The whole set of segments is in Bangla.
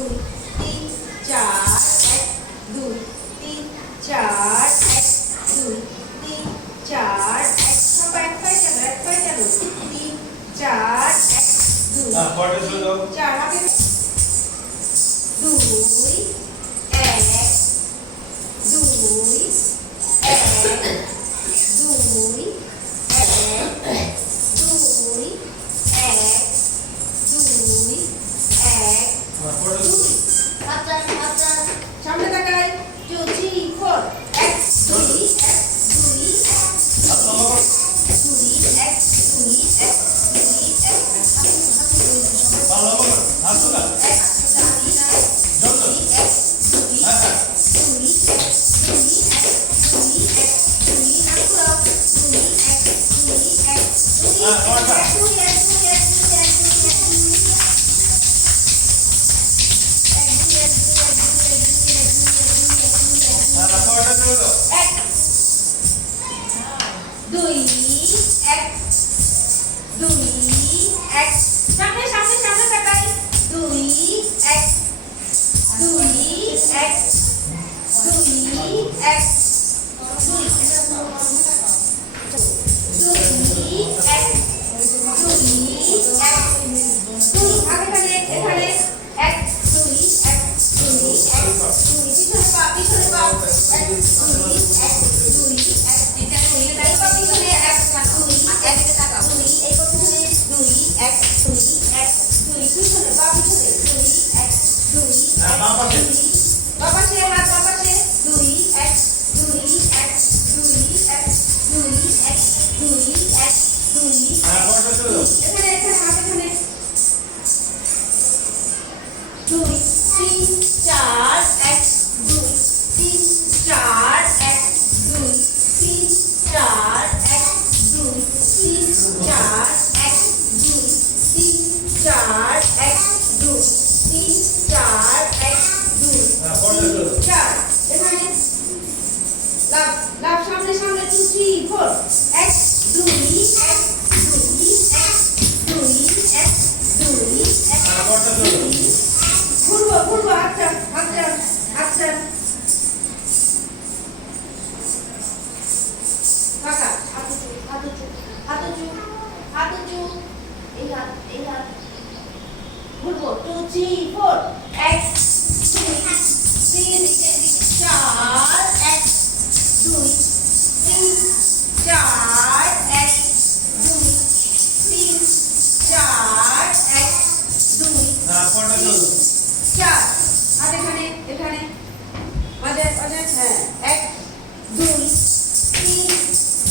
দুই তিন চার এক দুই তিন চার এক দুই তিন চার এক সব এক পায়ে চলো তিন চার এক দুই চার হাতে দুই এক দুই এক দুই এক দুই এক দুই এক সামনে তাকাই 2 3 4 এক দুই এক দুই এক দুই এক দুই এক দুই এক দুই এক সামনে সামনে সামনে তাকাই দুই এক দুই এক দুই এক দুই এক দুই এক দুই এখানে এখানে এক দুই এক দুই এক দুই পিছনে পা এক দুই এক দুই এক এটা দুই তাই পা পিছনে এক দুই এক দুই এই পিছনে দুই এক দুই এক দুই পিছনে পা পিছনে দুই এক দুই বাবা সে হাত বাবা সে দুই এক দুই এক দুই এক দুই এক দুই এক দুই এখানে এখানে হাত এখানে দুই তিন চার এক দুই তিন চার এক দুই তিন চার এক দুই তিন চার এক দুই তিন চার এক দুই তিন চার এক দুই চার এখানে লাভ লাভ সামনে সামনে 2 3 4 এক দুই এক দুই এক দুই এক দুই এক ঘুরবো ঘুরবো আচ্ছা আচ্ছা আচ্ছা কাকা হাত উঁচু এই হাত ঘুরবো 2 3 4 এক দুই তিন চার এক দুই তিন চার এক দুই তিন চার এক দুই চার আর এখানে এখানে অজয় অজয় হ্যাঁ এক দুই তিন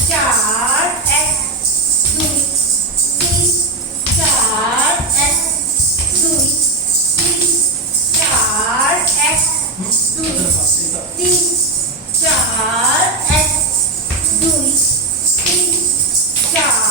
চার এক দুই তিন চার এক দুই তিন চার এক দুই তিন চার এক দুই তিন চার